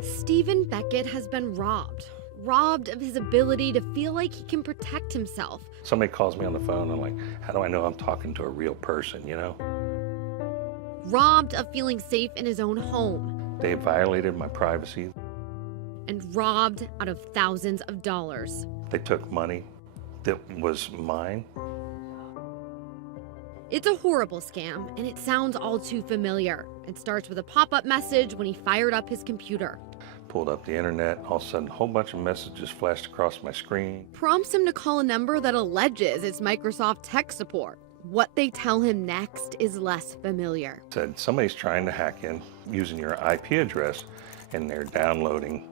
Stephen Beckett has been robbed of his ability to feel like he can protect himself. Somebody calls me on the phone, I'm like, how do I know I'm talking to a real person, Robbed of feeling safe in his own home. They violated my privacy. And robbed out of thousands of dollars. They took money that was mine. It's a horrible scam, and it sounds all too familiar. It starts with a pop-up message when he fired up his computer. Pulled up the internet, all of a sudden a whole bunch of messages flashed across my screen. Prompts him to call a number that alleges it's Microsoft tech support. What they tell him next is less familiar. Said somebody's trying to hack in using your IP address, and they're downloading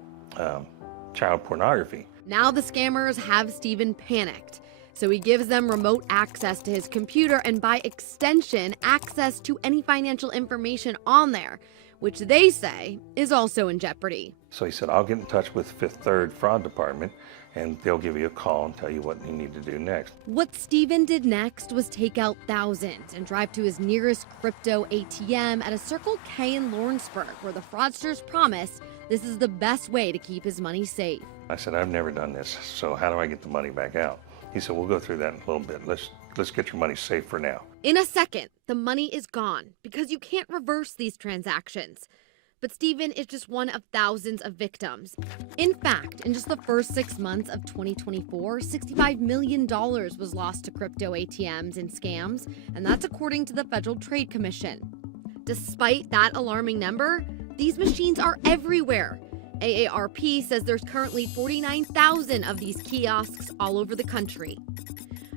child pornography. Now the scammers have Stephen panicked. So he gives them remote access to his computer and by extension, access to any financial information on there, which they say is also in jeopardy. So he said, I'll get in touch with Fifth Third Fraud Department and they'll give you a call and tell you what you need to do next. What Stephen did next was take out thousands and drive to his nearest crypto ATM at a Circle K in Lawrenceburg, where the fraudsters promise this is the best way to keep his money safe. I said, I've never done this, so how do I get the money back out? He said, we'll go through that in a little bit. Let's get your money safe for now. In a second, the money is gone because you can't reverse these transactions. But Stephen is just one of thousands of victims. In fact, in just the first 6 months of 2024, $65 million was lost to crypto ATMs and scams, and that's according to the Federal Trade Commission. Despite that alarming number, these machines are everywhere. AARP says there's currently 49,000 of these kiosks all over the country.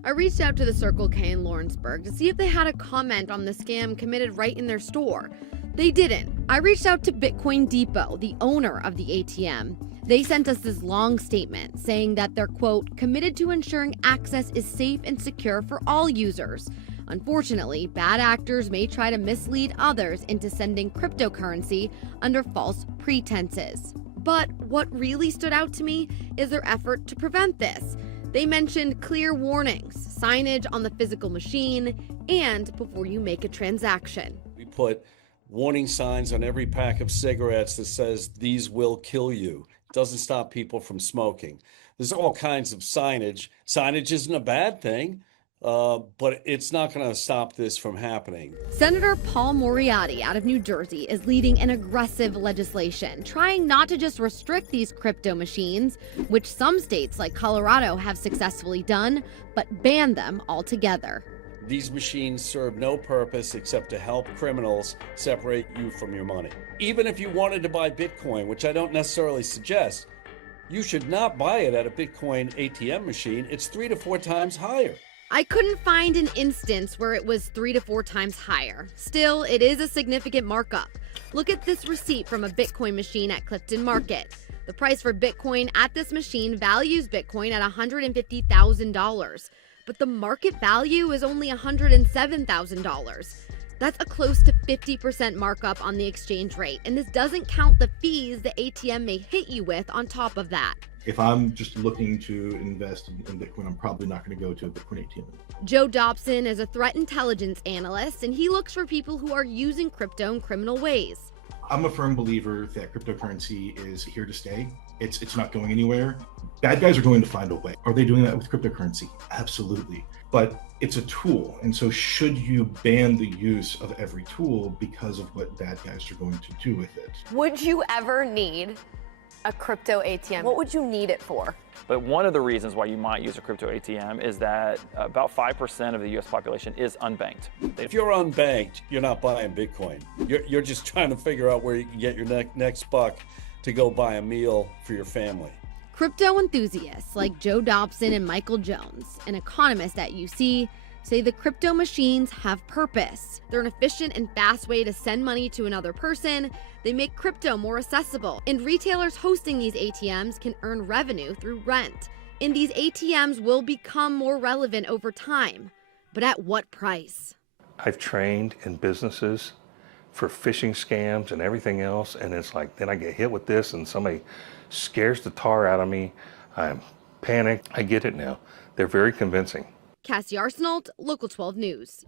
I reached out to the Circle K in Lawrenceburg to see if they had a comment on the scam committed right in their store. They didn't. I reached out to Bitcoin Depot, the owner of the ATM. They sent us this long statement saying that they're, quote, committed to ensuring access is safe and secure for all users. Unfortunately, bad actors may try to mislead others into sending cryptocurrency under false pretenses. But what really stood out to me is their effort to prevent this. They mentioned clear warnings, signage on the physical machine, and before you make a transaction. We put warning signs on every pack of cigarettes that says, these will kill you. It doesn't stop people from smoking. There's all kinds of signage. Signage isn't a bad thing. But it's not going to stop this from happening. Senator Paul Moriarty out of New Jersey is leading an aggressive legislation, trying not to just restrict these crypto machines, which some states like Colorado have successfully done, but ban them altogether. These machines serve no purpose except to help criminals separate you from your money. Even if you wanted to buy Bitcoin, which I don't necessarily suggest, you should not buy it at a Bitcoin ATM machine. It's 3 to 4 times higher. I couldn't find an instance where it was 3 to 4 times higher. Still, it is a significant markup. Look at this receipt from a Bitcoin machine at Clifton Market. The price for Bitcoin at this machine values Bitcoin at $150,000, but the market value is only $107,000. That's a close to 50% markup on the exchange rate, and this doesn't count the fees the ATM may hit you with on top of that. If I'm just looking to invest in Bitcoin, I'm probably not going to go to a Bitcoin ATM. Joe Dobson is a threat intelligence analyst, and he looks for people who are using crypto in criminal ways. I'm a firm believer that cryptocurrency is here to stay. It's not going anywhere. Bad guys are going to find a way. Are they doing that with cryptocurrency? Absolutely. But it's a tool. And so should you ban the use of every tool because of what bad guys are going to do with it? Would you ever need a crypto ATM? What would you need it for? But one of the reasons why you might use a crypto ATM is that about 5% of the US population is unbanked. If you're unbanked, you're not buying Bitcoin. You're just trying to figure out where you can get your next buck to go buy a meal for your family. Crypto enthusiasts like Joe Dobson and Michael Jones, an economist at UC, say the crypto machines have purpose. They're an efficient and fast way to send money to another person. They make crypto more accessible, and retailers hosting these ATMs can earn revenue through rent. And these ATMs will become more relevant over time. But at what price? I've trained in businesses for phishing scams and everything else, and it's like, then I get hit with this and somebody scares the tar out of me. I'm panicked. I get it now. They're very convincing. Cassie Arsenault, Local 12 News.